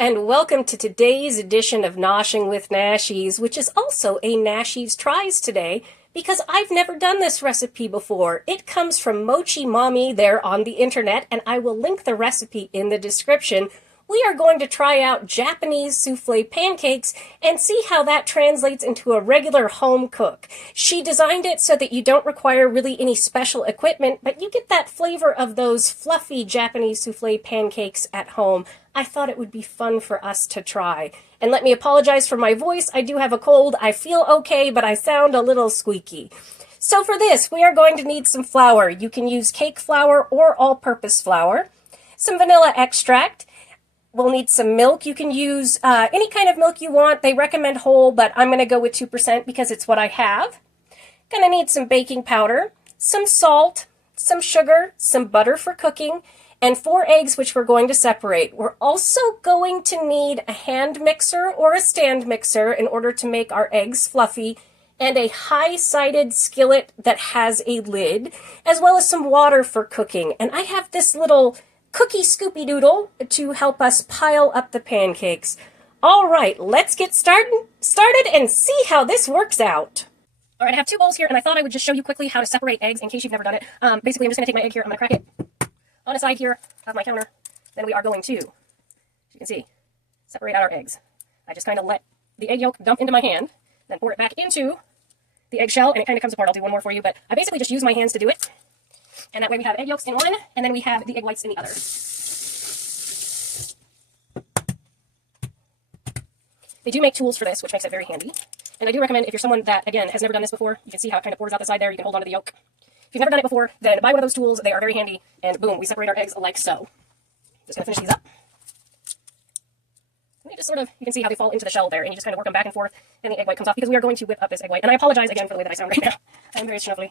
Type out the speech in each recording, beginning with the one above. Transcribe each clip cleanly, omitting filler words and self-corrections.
and welcome to today's edition of Noshing with Nashies, which is also a Nashies Tries today, because I've never done this recipe before. It comes from Mochi Mommy there on the internet, and I will link the recipe in the description. We are going to try out Japanese souffle pancakes and see how that translates into a regular home cook. She designed it so that you don't require really any special equipment, but you get that flavor of those fluffy Japanese souffle pancakes at home. I thought it would be fun for us to try. And let me apologize for my voice. I do have a cold. I feel okay, but I sound a little squeaky. So for this, we are going to need some flour. You can use cake flour or all-purpose flour, some vanilla extract. We'll need some milk. You can use any kind of milk you want. They recommend whole, but I'm going to go with 2% because it's what I have. Going to need some baking powder, some salt, some sugar, some butter for cooking, and 4 eggs, which we're going to separate. We're also going to need a hand mixer or a stand mixer in order to make our eggs fluffy, and a high-sided skillet that has a lid, as well as some water for cooking. And I have this little cookie scoopy doodle to help us pile up the pancakes. All right, let's get started and see how this works out. All right, I have 2 bowls here, and I thought I would just show you quickly how to separate eggs in case you've never done it. Basically, I'm just going to take my egg here, I'm going to crack it on a side here of my counter. Then we are going to, as you can see, separate out our eggs. I just kind of let the egg yolk dump into my hand, then pour it back into the eggshell, and it kind of comes apart. I'll do one more for you, but I basically just use my hands to do it. And that way we have egg yolks in one, and then we have the egg whites in the other. They do make tools for this, which makes it very handy. And I do recommend, if you're someone that, again, has never done this before, you can see how it kind of pours out the side there. You can hold onto the yolk. If you've never done it before, then buy one of those tools. They are very handy. And boom, we separate our eggs like so. Just going to finish these up. And they just sort of, you can see how they fall into the shell there, and you just kind of work them back and forth, and the egg white comes off, because we are going to whip up this egg white. And I apologize again for the way that I sound right now. I'm very snuffly.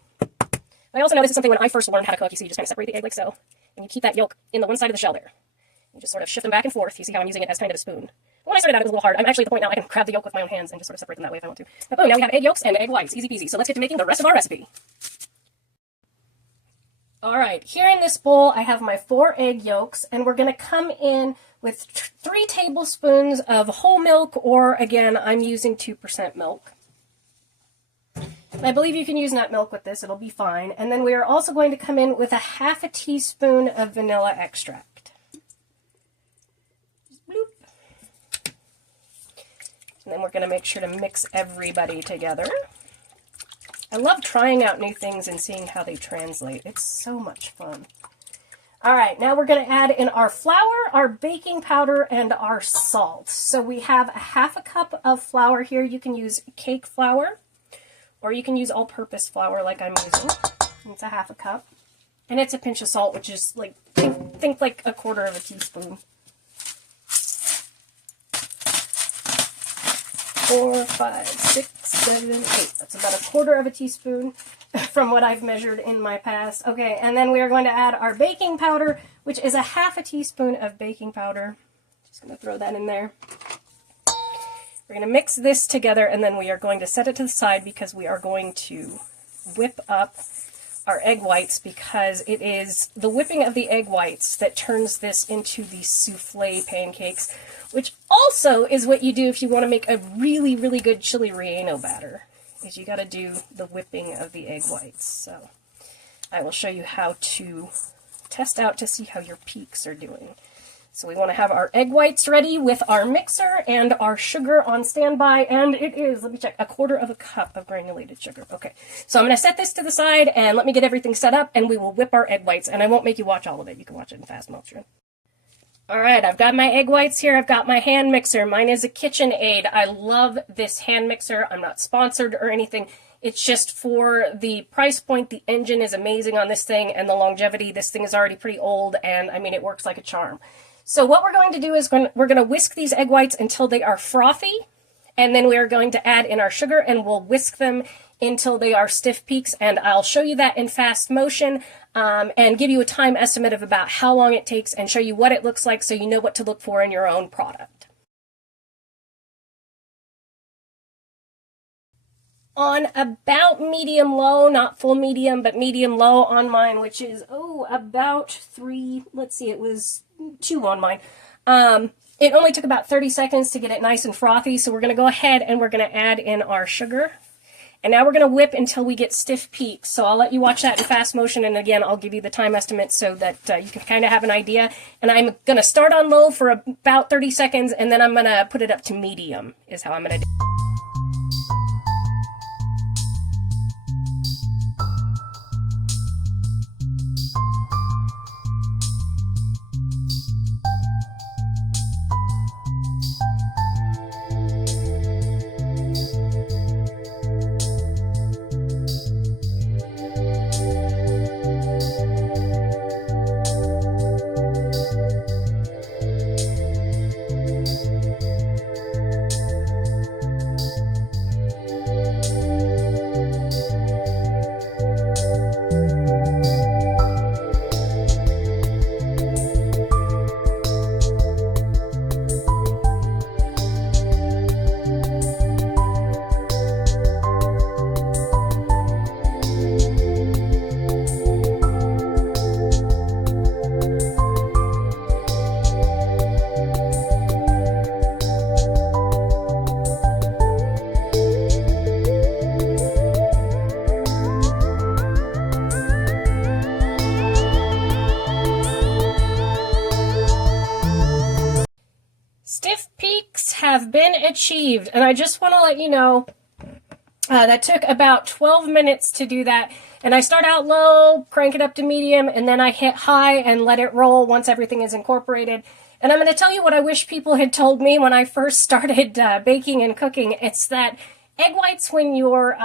I also know this is something when I first learned how to cook. You see, you just kind of separate the egg like so, and you keep that yolk in the one side of the shell there. You just sort of shift them back and forth. You see how I'm using it as kind of a spoon. When I started out, it was a little hard. I'm actually at the point now I can grab the yolk with my own hands and just sort of separate them that way if I want to. But boom, now we have egg yolks and egg whites. Easy peasy. So let's get to making the rest of our recipe. All right, here in this bowl, I have my 4 egg yolks, and we're going to come in with 3 tablespoons of whole milk, or again, I'm using 2% milk. I believe you can use nut milk with this, it'll be fine. And then we are also going to come in with a half a teaspoon of vanilla extract. Bloop. And then we're going to make sure to mix everybody together. I love trying out new things and seeing how they translate. It's so much fun. All right, now we're going to add in our flour, our baking powder, and our salt. So we have a half a cup of flour here. You can use cake flour, or you can use all-purpose flour like I'm using. It's a half a cup. And it's a pinch of salt, which is like, think like a 1/4 teaspoon. 4, 5, 6, 7, 8. That's about a 1/4 teaspoon from what I've measured in my past. Okay, and then we are going to add our baking powder, which is a half a teaspoon of baking powder. Just going to throw that in there. We're going to mix this together, and then we are going to set it to the side because we are going to whip up our egg whites, because it is the whipping of the egg whites that turns this into the souffle pancakes, which also is what you do if you want to make a really, really good chili relleno batter, is you got to do the whipping of the egg whites. So I will show you how to test out to see how your peaks are doing. So we want to have our egg whites ready with our mixer and our sugar on standby, and it is, let me check, a 1/4 cup of granulated sugar. Okay, so I'm going to set this to the side and let me get everything set up, and we will whip our egg whites, and I won't make you watch all of it. You can watch it in fast motion. All right, I've got my egg whites here. I've got my hand mixer. Mine is a KitchenAid. I love this hand mixer. I'm not sponsored or anything. It's just for the price point. The engine is amazing on this thing, and the longevity. This thing is already pretty old, and I mean, it works like a charm. So what we're going to do is we're going to whisk these egg whites until they are frothy, and then we are going to add in our sugar, and we'll whisk them until they are stiff peaks, and I'll show you that in fast motion and give you a time estimate of about how long it takes and show you what it looks like so you know what to look for in your own product. On about medium-low, not full medium, but medium-low on mine, which is, about 3, let's see, it was 2 on mine. It only took about 30 seconds to get it nice and frothy, so we're going to go ahead and we're going to add in our sugar. And now we're going to whip until we get stiff peaks. So I'll let you watch that in fast motion, and again, I'll give you the time estimate so that you can kind of have an idea. And I'm going to start on low for about 30 seconds, and then I'm going to put it up to medium, is how I'm going to do it. Stiff peaks have been achieved, and I just want to let you know that took about 12 minutes to do that. And I start out low, crank it up to medium, and then I hit high and let it roll once everything is incorporated. And I'm going to tell you what I wish people had told me when I first started baking and cooking. It's that egg whites, when you're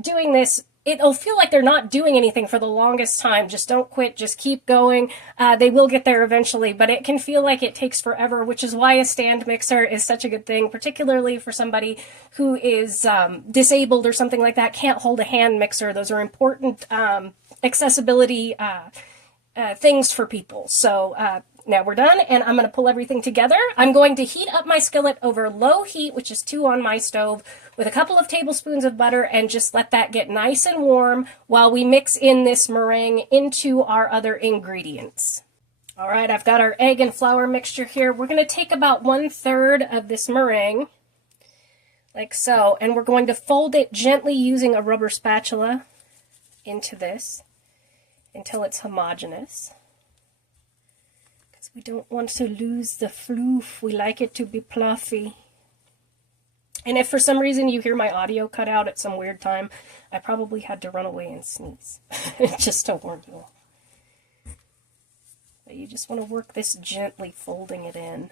doing this, it'll feel like they're not doing anything for the longest time. Just don't quit. Just keep going. They will get there eventually, but it can feel like it takes forever, which is why a stand mixer is such a good thing, particularly for somebody who is disabled or something like that, can't hold a hand mixer. Those are important accessibility things for people. So now we're done, and I'm going to pull everything together. I'm going to heat up my skillet over low heat, which is 2 on my stove, with a couple of tablespoons of butter, and just let that get nice and warm while we mix in this meringue into our other ingredients. All right, I've got our egg and flour mixture here. We're going to take about 1/3 of this meringue, like so, and we're going to fold it gently using a rubber spatula into this until it's homogeneous. We don't want to lose the floof. We like it to be fluffy. And if for some reason you hear my audio cut out at some weird time, I probably had to run away and sneeze. Just to warn you all. But you just want to work this gently, folding it in.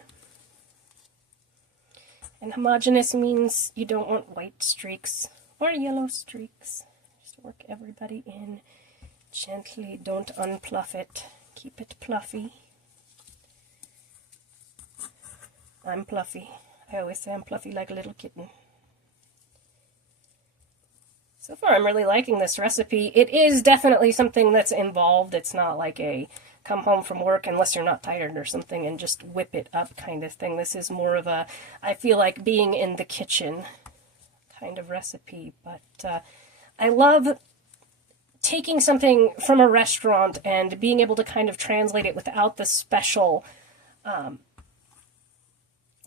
And homogeneous means you don't want white streaks or yellow streaks. Just work everybody in gently. Don't unpluff it. Keep it fluffy. I'm fluffy. I always say I'm fluffy like a little kitten. So far, I'm really liking this recipe. It is definitely something that's involved. It's not like a come home from work unless you're not tired or something and just whip it up kind of thing. This is more of a, I feel like being in the kitchen kind of recipe. But I love taking something from a restaurant and being able to kind of translate it without the special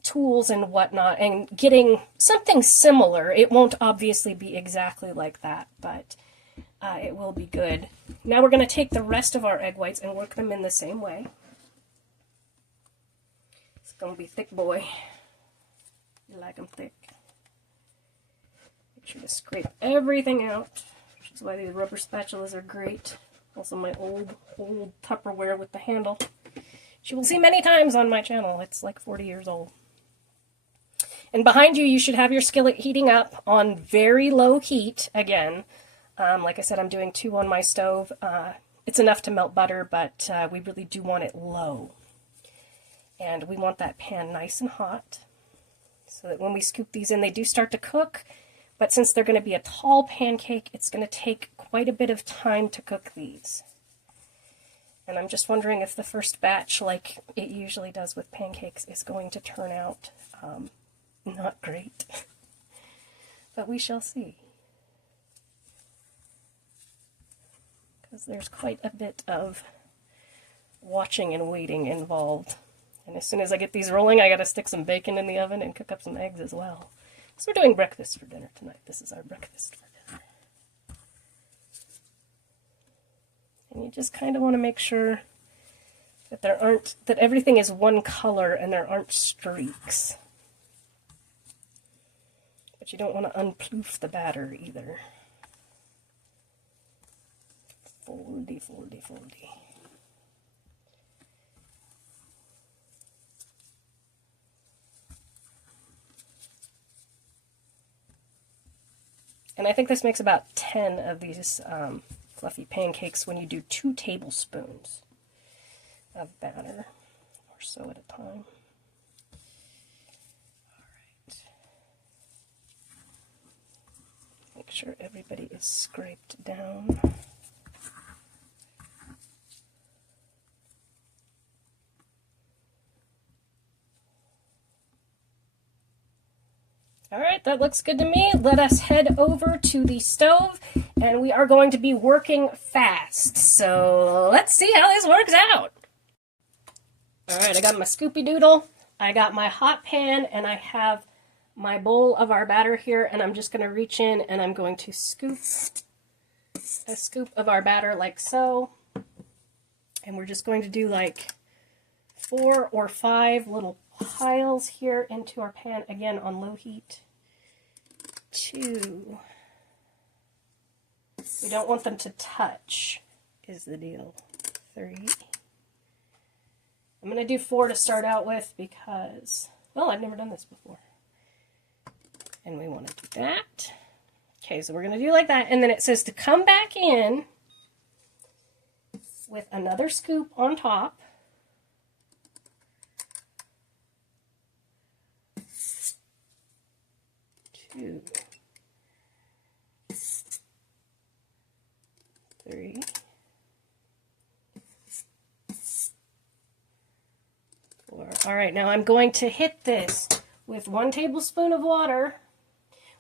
tools and whatnot, and getting something similar. It won't obviously be exactly like that, but it will be good. Now we're going to take the rest of our egg whites and work them in the same way. It's going to be thick, boy. You like them thick. Make sure to scrape everything out, which is why these rubber spatulas are great. Also my old Tupperware with the handle, which you will see many times on my channel. It's like 40 years old. And behind you, you should have your skillet heating up on very low heat again. Like I said, I'm doing 2 on my stove. It's enough to melt butter, but we really do want it low. And we want that pan nice and hot so that when we scoop these in, they do start to cook. But since they're going to be a tall pancake, it's going to take quite a bit of time to cook these. And I'm just wondering if the first batch, like it usually does with pancakes, is going to turn out not great. But we shall see. Because there's quite a bit of watching and waiting involved And as soon as I get these rolling, I gotta stick some bacon in the oven and cook up some eggs as well. So we're doing breakfast for dinner tonight. This is our breakfast for dinner. And you just kind of want to make sure that that everything is one color and there aren't streaks. But you don't want to unploof the batter either. Foldy, foldy, foldy. And I think this makes about 10 of these fluffy pancakes when you do 2 tablespoons of batter, or so at a time. Alright. Make sure everybody is scraped down. Alright, that looks good to me. Let us head over to the stove, and we are going to be working fast. So let's see how this works out. Alright, I got my Scoopy Doodle, I got my hot pan, and I have my bowl of our batter here, and I'm just going to reach in and I'm going to scoop a scoop of our batter like so. And we're just going to do like 4 or 5 little piles here into our pan, again on low heat. 2. We don't want them to touch, is the deal. 3. I'm going to do 4 to start out with because, well, I've never done this before. And we want to do that. Okay, so we're going to do like that, and then it says to come back in with another scoop on top. 2, 3, 4. All right, now I'm going to hit this with 1 tablespoon of water,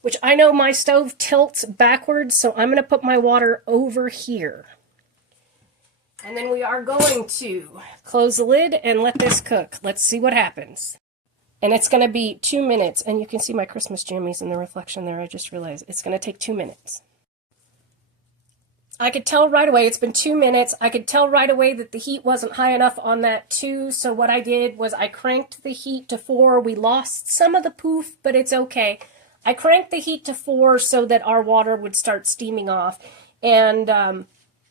which I know my stove tilts backwards, so I'm going to put my water over here. And then we are going to close the lid and let this cook. Let's see what happens. And it's going to be 2 minutes, and you can see my Christmas jammies in the reflection there. I just realized it's going to take 2 minutes. I could tell right away, it's been 2 minutes. I could tell right away that the heat wasn't high enough on that 2, so what I did was I cranked the heat to 4. We lost some of the poof, but it's okay. I cranked the heat to 4 so that our water would start steaming off, and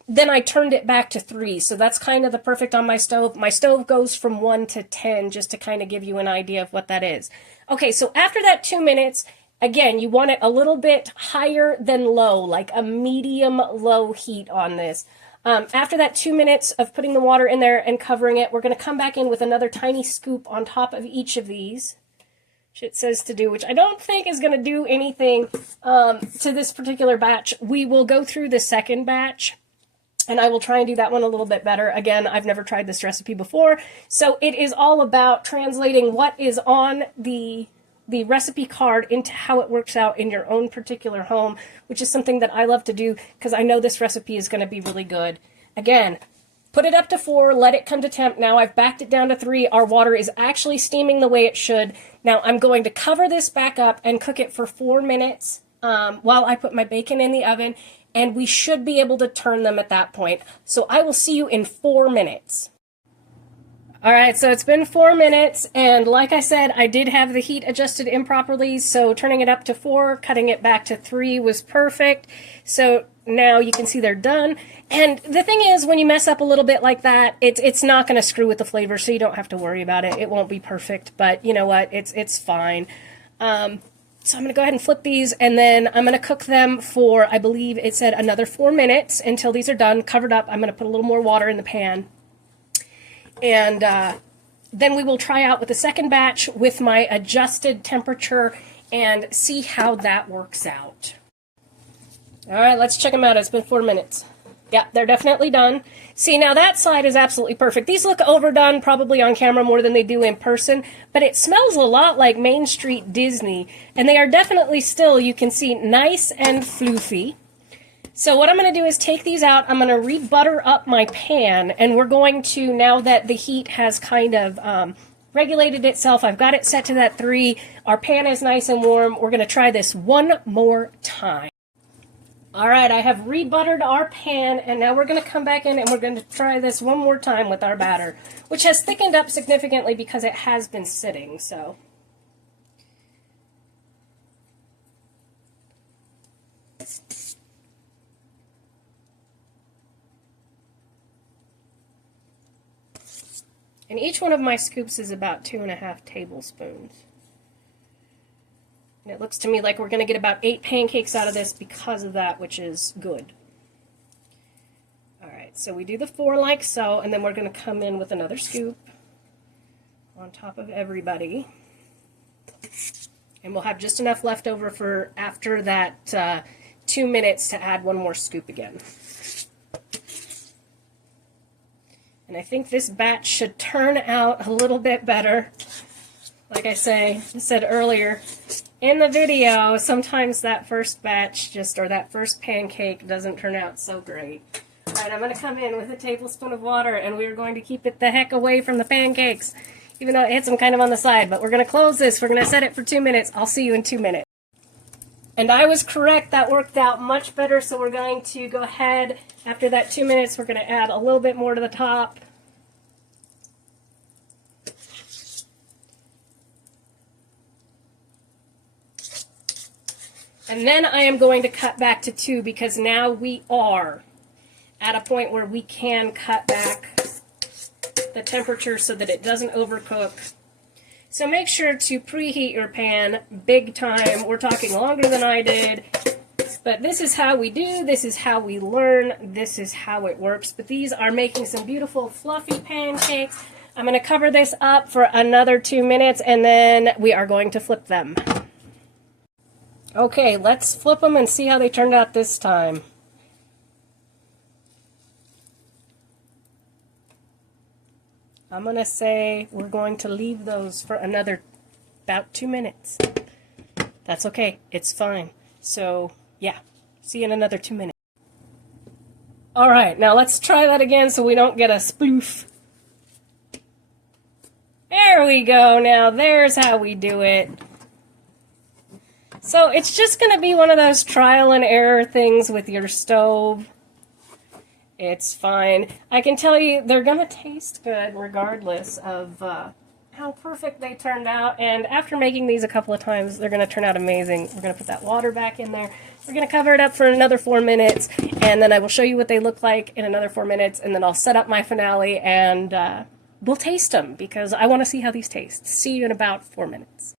then I turned it back to 3, so that's kind of the perfect on my stove. My stove goes from 1 to 10, just to kind of give you an idea of what that is. Okay, so after that 2 minutes, again, you want it a little bit higher than low, like a medium-low heat on this. After that 2 minutes of putting the water in there and covering it, we're going to come back in with another tiny scoop on top of each of these, which it says to do, which I don't think is going to do anything to this particular batch. We will go through the second batch, and I will try and do that one a little bit better. Again, I've never tried this recipe before, so it is all about translating what is on the recipe card into how it works out in your own particular home, which is something that I love to do because I know this recipe is going to be really good. Again, put it up to 4, let it come to temp. Now I've backed it down to 3. Our water is actually steaming the way it should. Now I'm going to cover this back up and cook it for 4 minutes while I put my bacon in the oven, and we should be able to turn them at that point. So I will see you in 4 minutes. Alright, so it's been 4 minutes, and like I said, I did have the heat adjusted improperly, so turning it up to 4, cutting it back to 3 was perfect. So now you can see they're done. And the thing is, when you mess up a little bit like that, it's not going to screw with the flavor, so you don't have to worry about it. It won't be perfect, but you know what? It's fine. So I'm going to go ahead and flip these, and then I'm going to cook them for, I believe it said another 4 minutes until these are done, covered up. I'm going to put a little more water in the pan. And then we will try out with the second batch with my adjusted temperature and see how that works out. Alright, let's check them out. It's been 4 minutes. Yeah, they're definitely done. See, now that side is absolutely perfect. These look overdone probably on camera more than they do in person, but it smells a lot like Main Street Disney, and they are definitely still, you can see, nice and floofy. So what I'm going to do is take these out, I'm going to re-butter up my pan, and we're going to, now that the heat has kind of regulated itself. I've got it set to that 3. Our pan is nice and warm. We're going to try this one more time. All right, I have rebuttered our pan, and now we're going to come back in and we're going to try this one more time with our batter, which has thickened up significantly because it has been sitting, so. And each one of my scoops is about 2.5 tablespoons. And it looks to me like we're going to get about 8 pancakes out of this because of that, which is good. Alright, so we do the 4 like so, and then we're going to come in with another scoop on top of everybody. And we'll have just enough left over for after that 2 minutes to add one more scoop again. And I think this batch should turn out a little bit better. Like I said earlier in the video, sometimes that first batch or that first pancake doesn't turn out so great. Alright, I'm going to come in with a tablespoon of water, and we're going to keep it the heck away from the pancakes, even though it hits them kind of on the side. But we're going to close this. We're going to set it for 2 minutes. I'll see you in 2 minutes. And I was correct. That worked out much better, so we're going to go ahead. After that 2 minutes, we're going to add a little bit more to the top. And then I am going to cut back to 2 because now we are at a point where we can cut back the temperature so that it doesn't overcook. So make sure to preheat your pan big time. We're talking longer than I did. But this is how we do. This is how we learn. This is how it works. But these are making some beautiful fluffy pancakes. I'm going to cover this up for another 2 minutes, and then we are going to flip them. Okay, let's flip them and see how they turned out this time. I'm going to say we're going to leave those for another about 2 minutes. That's okay. It's fine. So, yeah. See you in another 2 minutes. Alright, now let's try that again so we don't get a sploof. There we go. Now, there's how we do it. So it's just going to be one of those trial and error things with your stove. It's fine. I can tell you they're going to taste good regardless of how perfect they turned out. And after making these a couple of times, they're going to turn out amazing. We're going to put that water back in there. We're going to cover it up for another 4 minutes. And then I will show you what they look like in another 4 minutes. And then I'll set up my finale and we'll taste them because I want to see how these taste. See you in about 4 minutes.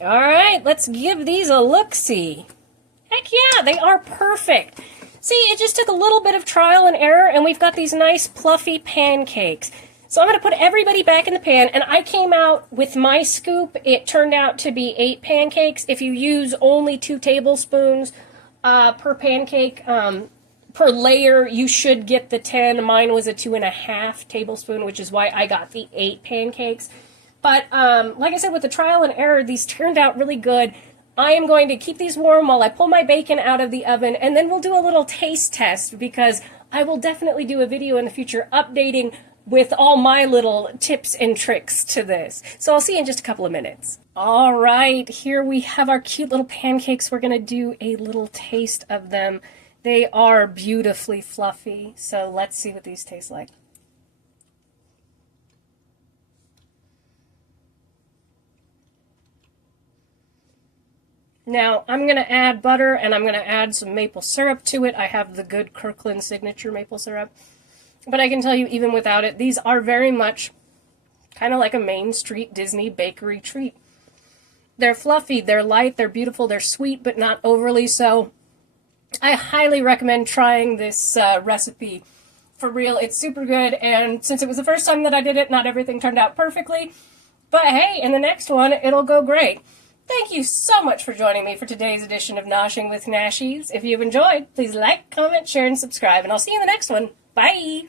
Alright, let's give these a look-see. Heck yeah, they are perfect. See, it just took a little bit of trial and error, and we've got these nice, fluffy pancakes. So I'm going to put everybody back in the pan, and I came out with my scoop. It turned out to be 8 pancakes. If you use only 2 tablespoons per pancake, per layer, you should get the 10. Mine was a 2.5 tablespoon, which is why I got the 8 pancakes. But, like I said, with the trial and error, these turned out really good. I am going to keep these warm while I pull my bacon out of the oven, and then we'll do a little taste test, because I will definitely do a video in the future updating with all my little tips and tricks to this. So I'll see you in just a couple of minutes. All right, here we have our cute little pancakes. We're going to do a little taste of them. They are beautifully fluffy, so let's see what these taste like. Now, I'm going to add butter, and I'm going to add some maple syrup to it. I have the good Kirkland signature maple syrup. But I can tell you, even without it, these are very much kind of like a Main Street Disney bakery treat. They're fluffy, they're light, they're beautiful, they're sweet, but not overly so. I highly recommend trying this recipe. For real, it's super good, and since it was the first time that I did it, not everything turned out perfectly. But hey, in the next one, it'll go great. Thank you so much for joining me for today's edition of Noshing with Nashies. If you've enjoyed, please like, comment, share, and subscribe, and I'll see you in the next one. Bye!